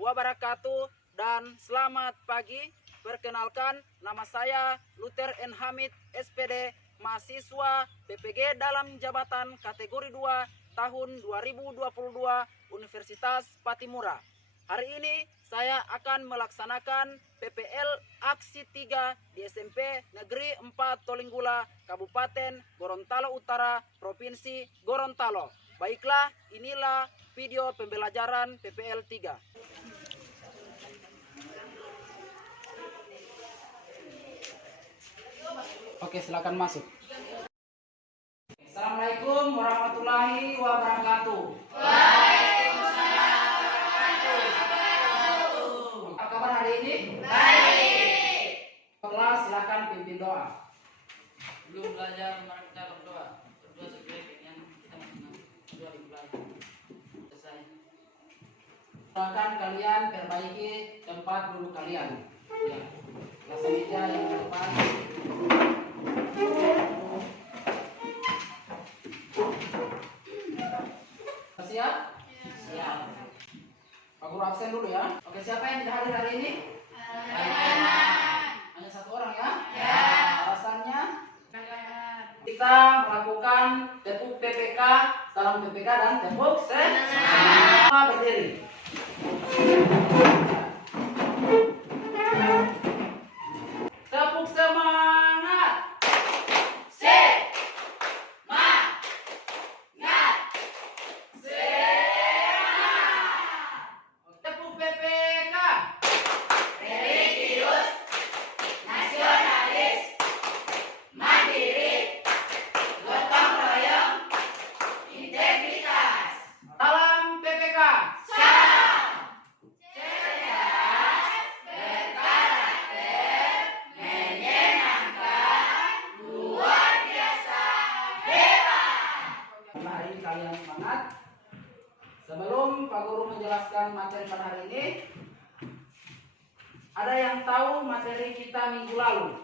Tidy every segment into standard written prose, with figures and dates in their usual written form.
wabarakatuh dan selamat pagi. Perkenalkan, nama saya Luther N. Hamid, SPD, mahasiswa PPG dalam jabatan kategori 2 tahun 2022 Universitas Patimura. Hari ini saya akan melaksanakan PPL Aksi 3 di SMP Negeri 4 Tolinggula, Kabupaten Gorontalo Utara, Provinsi Gorontalo. Baiklah, inilah video pembelajaran PPL 3. Oke, silakan masuk. Assalamualaikum warahmatullahi wabarakatuh. Waalaikumsalam warahmatullahi wabarakatuh. Apa kabar hari ini? Baik. Kelas silakan pimpin doa. Belum belajar, mari kita berdoa. Berdoa sesuai dengan kita masing-masing. Berdoa dimulai. Selesai. Silakan kalian perbaiki tempat duduk kalian. Ya. Kelas meja yang di depan. Siap? Siap. Pak Guru absen dulu ya. Oke, siapa yang tidak hadir hari ini? Hanya satu orang ya? Ya. Alasannya? Kita melakukan tepuk PPK, salam PPK dan tepuk semua berdiri. Tepuk semangat. Tepuk PPK. Religius, nasionalis, mandiri, gotong royong, integritas. Salam PPK. Salam. Cerdas, berkarakter, menyenangkan, luar biasa, hebat. Hari ini kalian semangat. Sebelum Pak Guru menjelaskan materi pada hari ini, ada yang tahu materi kita minggu lalu?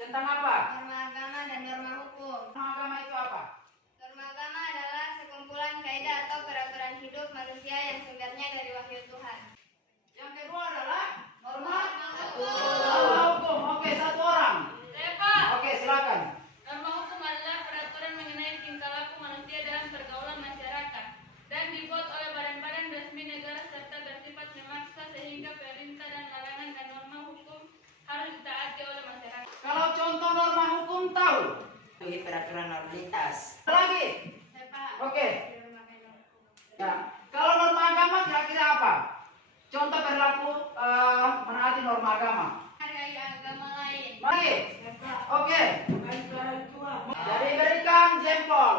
Tentang apa? Norma agama dan norma hukum. Norma agama itu apa? Norma agama adalah sekumpulan kaidah atau peraturan hidup manusia yang sumbernya dari wahyu Tuhan. Yang kedua adalah norma hukum. norma hukum. Oke, satu orang. Oke, silakan. Norma hukum adalah peraturan mengenai tingkah laku manusia dalam pergaulan masyarakat dan dibuat oleh badan-badan resmi negara serta bersifat memaksa sehingga perintah dan larangan dan norma hukum harus ditaati oleh masyarakat. Kalau contoh norma hukum tahu? Itu peraturan lalu lintas. Ada lagi? Oke. Ya. Kalau norma agama kira-kira apa? Contoh perilaku menaati norma agama. Hargai agama lain. Mari. Oke. Jadi berikan jempol.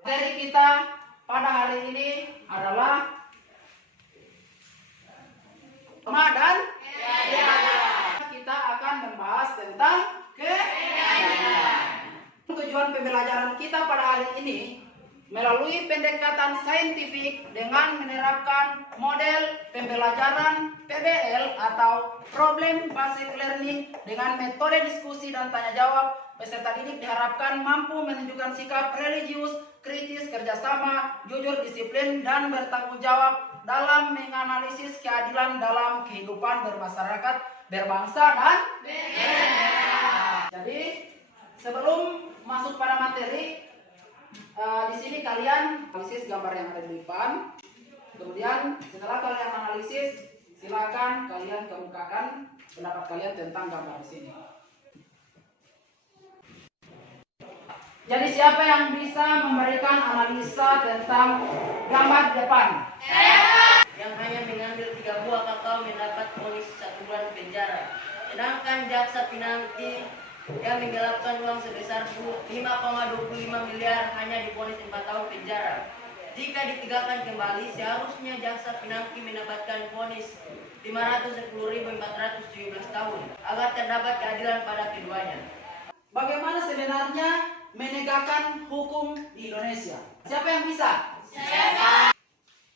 Materi kita pada hari ini adalah Ramadan. Kita akan membahas tentang keyakinan. Tujuan pembelajaran kita pada hari ini melalui pendekatan saintifik dengan menerapkan model pembelajaran PBL atau Problem Based Learning dengan metode diskusi dan tanya jawab. Peserta didik diharapkan mampu menunjukkan sikap religius, kritis, kerjasama, jujur, disiplin, dan bertanggung jawab dalam menganalisis keadilan dalam kehidupan bermasyarakat, berbangsa, dan bernegara. Jadi sebelum masuk pada materi, di sini kalian analisis gambar yang ada di depan. Kemudian setelah kalian analisis, silakan kalian kemukakan pendapat kalian tentang gambar di sini. Jadi siapa yang bisa memberikan analisa tentang gambar di depan? Yang hanya mengambil 3 buah kakao mendapat vonis 1 bulan penjara. Sedangkan jaksa pinangki yang menggelapkan uang sebesar 5,25 miliar hanya divonis 4 tahun penjara. Jika ditegakkan kembali, seharusnya jaksa pinangki mendapatkan vonis 510.417 tahun agar terdapat keadilan pada keduanya. Bagaimana sebenarnya menegakkan hukum di Indonesia? Siapa yang bisa?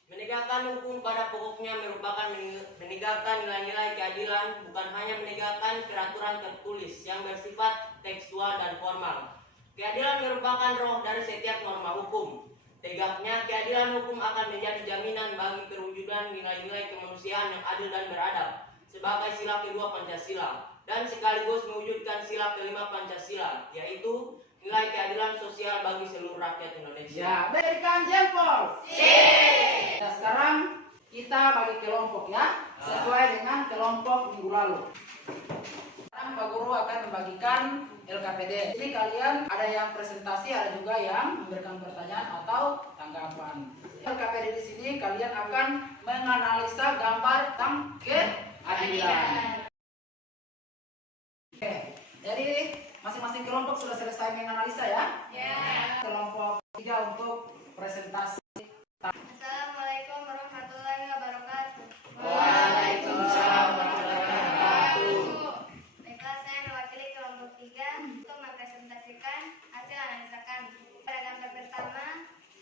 Menegakkan hukum pada pokoknya merupakan menegakkan nilai-nilai keadilan, bukan hanya menegakkan peraturan tertulis yang bersifat tekstual dan formal. Keadilan merupakan roh dari setiap norma hukum. Tegaknya keadilan hukum akan menjadi jaminan bagi perwujudan nilai-nilai kemanusiaan yang adil dan beradab sebagai sila kedua Pancasila dan sekaligus mewujudkan sila kelima Pancasila, yaitu nilai keadilan sosial bagi seluruh rakyat Indonesia. Ya, berikan jempol. Ya, sekarang kita bagi kelompok ya, sesuai dengan kelompok minggu lalu. Sekarang Pak Guru akan membagikan LKPD. Jadi kalian ada yang presentasi, ada juga yang memberikan pertanyaan atau tanggapan. LKPD di sini kalian akan menganalisa gambar tentang keadilan. Oke, jadi masing-masing kelompok sudah selesai menganalisa ya? Ya. Kelompok 3 untuk presentasi. Assalamualaikum warahmatullahi wabarakatuh. Waalaikumsalam warahmatullahi wabarakatuh. Baiklah, saya mewakili kelompok 3 untuk mempresentasikan hasil analisa kami. Pada gambar pertama,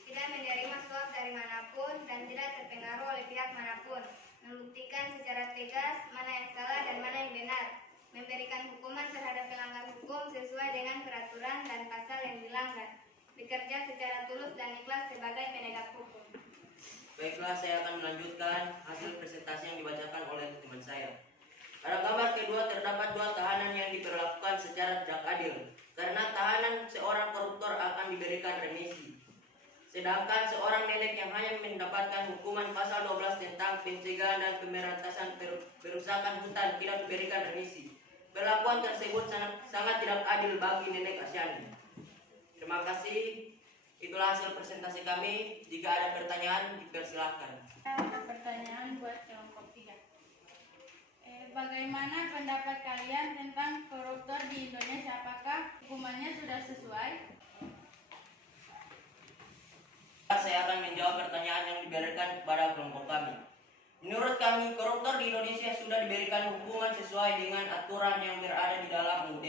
tidak menerima suap dari manapun dan tidak terpengaruh oleh pihak manapun. Membuktikan secara tegas mana yang salah dan mana yang benar. Memberikan hukuman terhadap pelanggar hukum sesuai dengan peraturan dan pasal yang dilanggar. Bekerja secara tulus dan ikhlas sebagai penegak hukum. Baiklah, saya akan melanjutkan hasil presentasi yang dibacakan oleh teman saya. Pada gambar kedua terdapat 2 tahanan yang diperlakukan secara tidak adil, karena tahanan seorang koruptor akan diberikan remisi. Sedangkan seorang nenek yang hanya mendapatkan hukuman pasal 12 tentang pencegahan dan pemberantasan perusakan hutan tidak diberikan remisi. Perlakuan tersebut sangat tidak adil bagi nenek Asyani. Terima kasih. Itulah hasil presentasi kami. Jika ada pertanyaan, dipersilahkan. Pertanyaan buat kelompok 3. Bagaimana pendapat kalian tentang koruptor di Indonesia? Apakah hukumannya sudah sesuai? Saya akan menjawab pertanyaan yang diberikan kepada kelompok kami. Menurut kami, koruptor di Indonesia sudah diberikan hukuman sesuai dengan aturan yang berada di dalam UUD.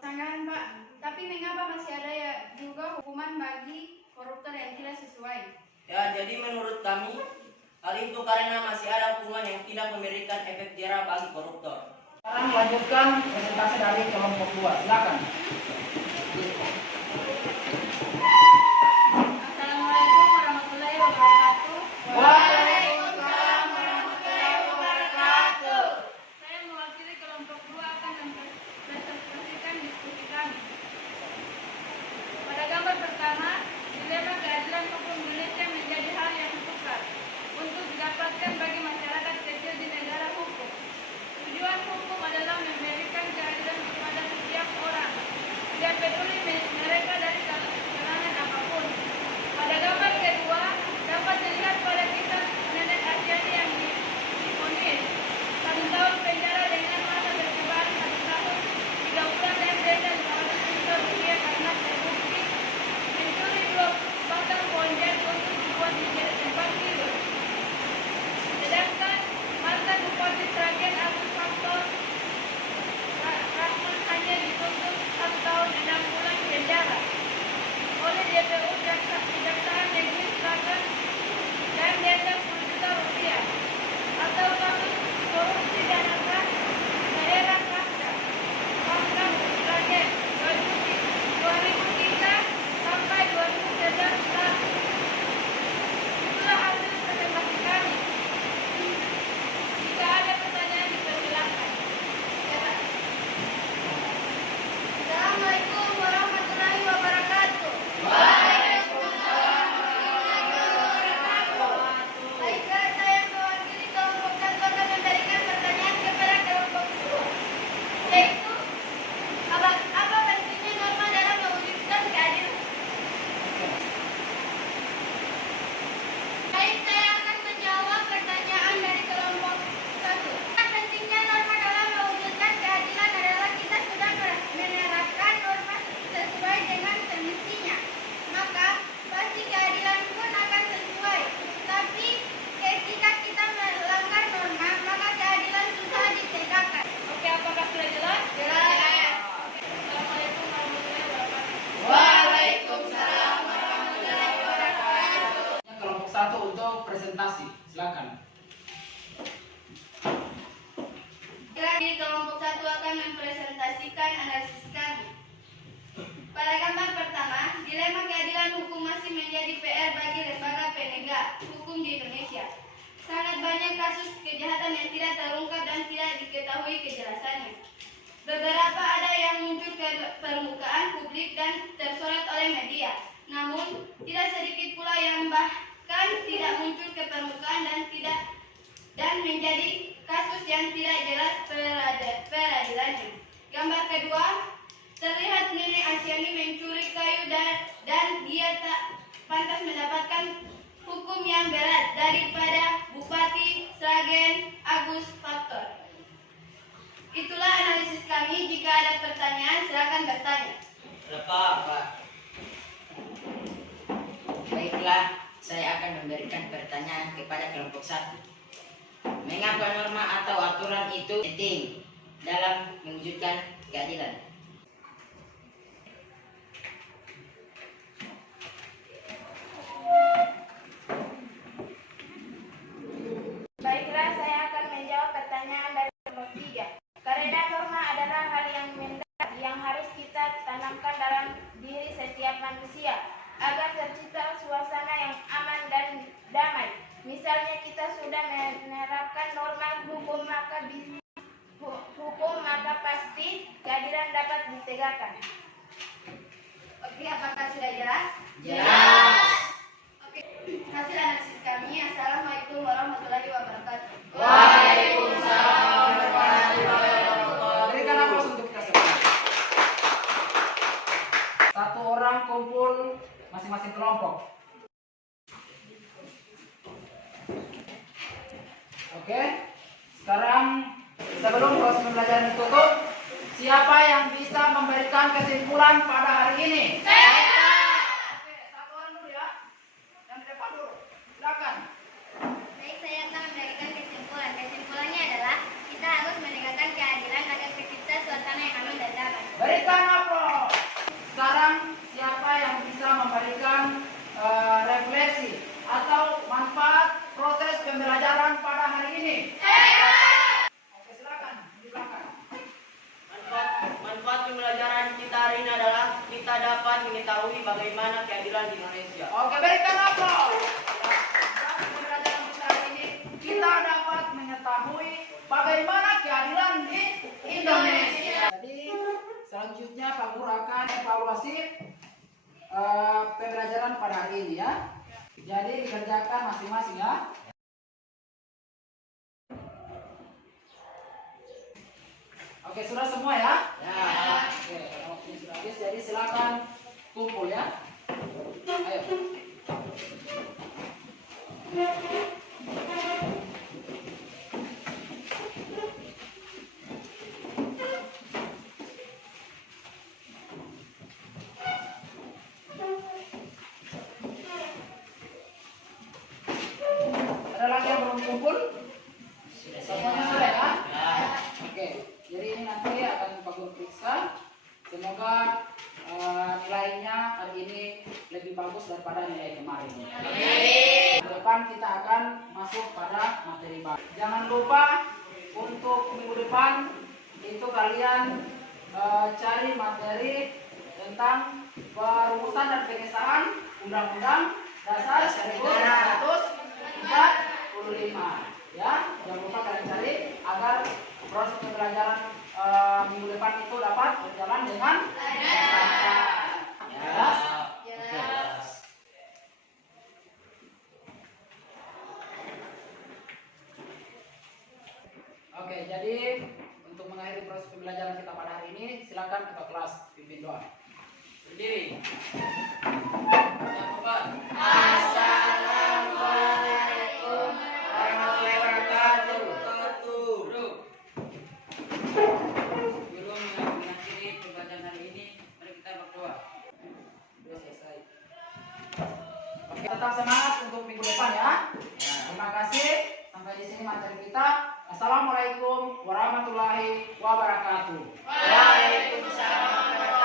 Sangat Pak, tapi mengapa masih ada ya juga hukuman bagi koruptor yang tidak sesuai? Ya, jadi menurut kami, hal itu karena masih ada hukuman yang tidak memberikan efek jera bagi koruptor. Sekarang melanjutkan presentasi dari kelompok 2. Silakan. Assalamualaikum warahmatullahi wabarakatuh. Waalaikumsalam warahmatullahi wabarakatuh. Saya mewakili kelompok 2 akan mempresentasikan diskusi kami. Pada gambar pertama, dilema keadilan hukum Indonesia menjadi hal yang sukar untuk didapatkan bagi masyarakat kecil di negara hukum. Tujuan hukum adalah memberikan keadilan kepada setiap orang, tidak peduli mereka dari kalangan apapun. Pada gambar kedua, dapat dilihat pada kita nenek Asyani yang divonis 1 tahun penjara dengan masa terkebal 1 tahun 3 bulan dan denda 500 juta rupiah karena terbukti mencuri 2 batang pohon jati untuk dibuat menjadi tempat tidur. Sedangkan mantan Bupati Sragen Agus Faktor Rahman hanya dituntut 1 tahun 6 bulan penjara oleh DPU Kejaksaan Negeri Sragen dan denda 10 juta rupiah atau kasus korupsi dana kas daerah Kasda Pangkam Sragen 2003 sampai 2011. Itulah hasil presentasi kami. Jika ada pertanyaan dipersilakan. Assalamualaikum warahmatullahi wabarakatuh. Baiklah, saya mewakili kelompok 1 akan memberikan pertanyaan kepada kelompok 2, yaitu apa pentingnya norma dalam mewujudkan keadilan? Baik, saya akan menjawab pertanyaan dari kelompok 1. Pentingnya norma dalam mewujudkan keadilan adalah kita sudah menerapkan norma sesuai dengan semestinya. Maka pasti keadilan pun akan sesuai. Tapi ketika kita melanggar norma, maka keadilan susah ditegakkan. Oke, apakah sudah jelas? Jelas. Assalamualaikum warahmatullahi wabarakatuh. Waalaikumsalam warahmatullahi wabarakatuh. Kelompok 1 untuk presentasi. Silakan. Kelompok 1 akan mempresentasikan analisis kami. Pada gambar pertama, dilema keadilan hukum masih menjadi PR bagi lembaga penegak hukum di Indonesia. Sangat banyak kasus kejahatan yang tidak terungkap dan tidak diketahui kejelasannya. Beberapa ada yang muncul ke permukaan publik dan tersorot oleh media. Namun, tidak sedikit pula yang bahkan tidak muncul ke permukaan dan menjadi kasus yang tidak jelas peradilannya. Gambar kedua, terlihat nenek Asyani mencuri kayu dan dia tak pantas mendapatkan hukum yang berat daripada Bupati Sragen Agus Faktor. Itulah analisis kami. Jika ada pertanyaan, silakan bertanya. Pak. Baiklah, saya akan memberikan pertanyaan kepada kelompok 1. Mengapa norma atau aturan itu penting dalam mewujudkan keadilan? Baiklah, saya akan menjawab pertanyaan dari kelompok 3. Karena norma adalah hal yang mendasar yang harus kita tanamkan dalam diri setiap manusia agar tercipta suasana yang aman dan damai. Misalnya kita sudah menerapkan norma hukum maka pasti keadilan dapat ditegakkan. Oke, apakah sudah jelas? Jelas. Oke, hasil analisis kami. Assalamualaikum warahmatullahi wabarakatuh. Waalaikumsalam warahmatullahi wabarakatuh. Berikan aplaus untuk kita semua. Satu orang kumpul masing-masing kelompok. Oke, sekarang sebelum proses pembelajaran ditutup, siapa yang bisa memberikan kesimpulan pada hari ini? Oke, satu orang dulu ya. Yang di depan dulu. Silakan. Baik, saya akan memberikan kesimpulan. Kesimpulannya adalah kita harus menegakkan keadilan agar tercipta suasana yang aman dan damai. Berikan aplaus. Sekarang siapa yang bisa memberikan refleksi atau manfaat proses pembelajaran pada hari ini? Oke, silakan di belakang. Manfaat pembelajaran kita hari ini adalah kita dapat mengetahui bagaimana keadilan di Indonesia. Oke, berikan aplaus. Proses pembelajaran kita hari ini kita dapat mengetahui bagaimana keadilan di Indonesia. Jadi selanjutnya Pak Guru akan evaluasi pembelajaran pada hari ini ya. Jadi dikerjakan masing-masing ya. Oke, sudah semua ya? Ya. Oke, waktu sudah habis, jadi silakan kumpul ya. Ayo. Ada lagi yang belum kumpul? Semuanya sudah ya? Oke, jadi ini nanti akan Pak Guru periksa. Semoga nilainya hari ini lebih bagus daripada nilai kemarin. Ke depan kita akan masuk pada materi baru. Jangan lupa untuk minggu depan itu kalian cari materi tentang perumusan dan pengesahan Undang-Undang Dasar 1945. Ya, jangan lupa kalian cari agar proses pembelajaran minggu depan itu dapat berjalan dengan lancar. Jelas? Jelas. Oke, jadi untuk mengakhiri proses pembelajaran kita pada hari ini, silakan ketua kelas pimpin doa. Berdiri. Yang keempat. Assalamualaikum warahmatullahi wabarakatuh. Duduk. Sebelum mengakhiri pembelajaran hari ini, mari kita berdoa. Sudah selesai. Oke, tetap semangat untuk minggu depan ya. Terima kasih. Sampai di sini materi kita. Assalamualaikum warahmatullahi wabarakatuh. Waalaikumsalam warahmatullahi wabarakatuh.